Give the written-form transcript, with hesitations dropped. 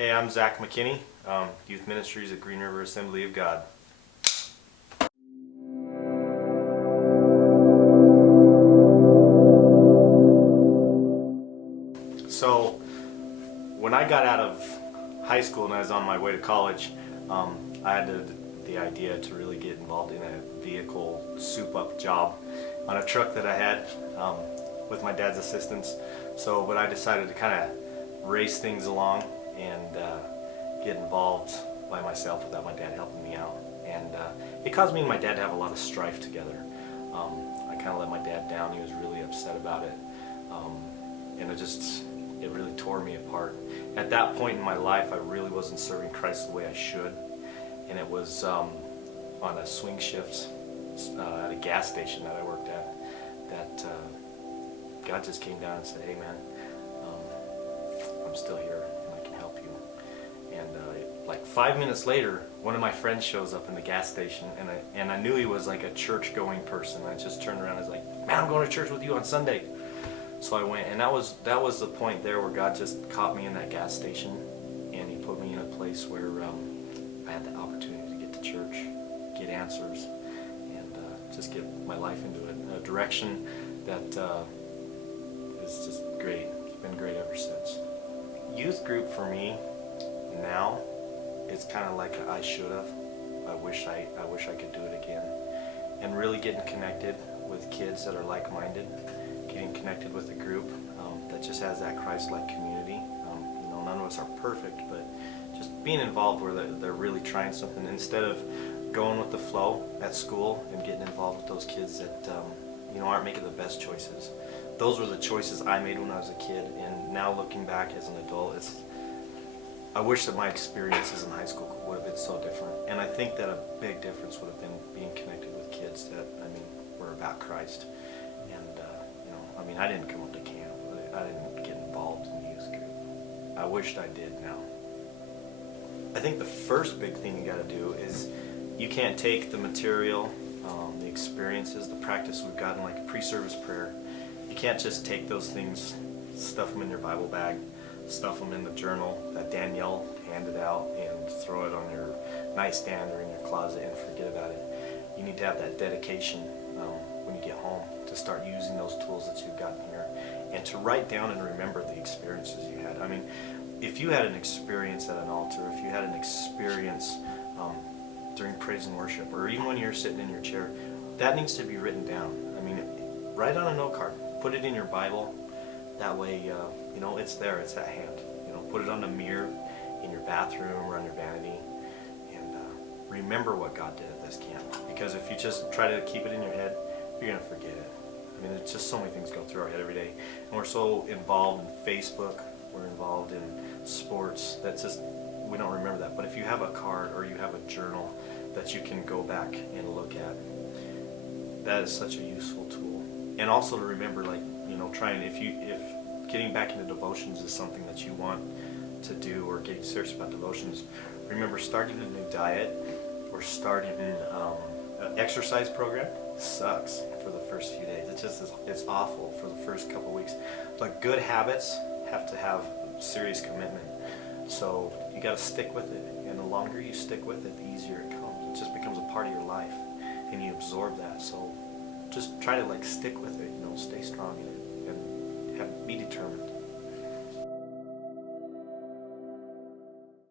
Hey, I'm Zach Mckinney, Youth Ministries at Green River Assembly of God. So, when I got out of high school and I was on my way to college, I had the idea to really get involved in a vehicle soup-up job on a truck that I had with my dad's assistance. But I decided to kind of race things along and get involved by myself without my dad helping me out. And it caused me and my dad to have a lot of strife together. I kind of let my dad down. He was really upset about it. And it really tore me apart. At that point in my life, I really wasn't serving Christ the way I should. And it was on a swing shift at a gas station that I worked at that God just came down and said, "Hey man, I'm still here and I can help you." And like 5 minutes later, one of my friends shows up in the gas station, and I knew he was like a church-going person. I just turned around and was like, "Man, I'm going to church with you on Sunday." So I went, and that was the point there where God just caught me in that gas station, and He put me in a place where I had the opportunity to get to church, get answers, and just get my life into a direction that is just great. It's been great ever since. Youth group for me now is kind of like I should have. I wish I could do it again, and really getting connected with kids that are like-minded. Getting connected with a group that just has that Christ-like community. None of us are perfect, but just being involved where they're really trying something instead of going with the flow at school and getting involved with those kids that aren't making the best choices. Those were the choices I made when I was a kid, and now looking back as an adult, I wish that my experiences in high school would have been so different. And I think that a big difference would have been being connected with kids that were about Christ. And I didn't come up to camp. I didn't get involved in the youth group. I wished I did now. I think the first big thing you got to do is you can't take the material, the experiences, the practice we've gotten, like pre-service prayer. You can't just take those things, stuff them in your Bible bag, stuff them in the journal that Danielle handed out, and throw it on your nightstand or in your closet and forget about it. You need to have that dedication when you get home to start using those tools that you've gotten here, and to write down and remember the experiences you had. If you had an experience at an altar, if you had an experience during praise and worship, or even when you're sitting in your chair, that needs to be written down. Write on a note card, put it in your Bible. That way, it's there, it's at hand. Put it on the mirror in your bathroom or on your vanity, and remember what God did at this camp. Because if you just try to keep it in your head, you're going to forget it. It's just so many things go through our head every day. And we're so involved in Facebook, we're involved in sports, we don't remember that. But if you have a card or you have a journal that you can go back and look at, that is such a useful tool. And also to remember, if getting back into devotions is something that you want to do, or getting serious about devotions, remember starting a new diet or starting an exercise program sucks for the first few days. It's awful for the first couple weeks. But good habits have to have serious commitment. So you got to stick with it. And the longer you stick with it, the easier it comes. It just becomes a part of your life, and you absorb that. So just try to stick with it. Stay strong in it, and be determined.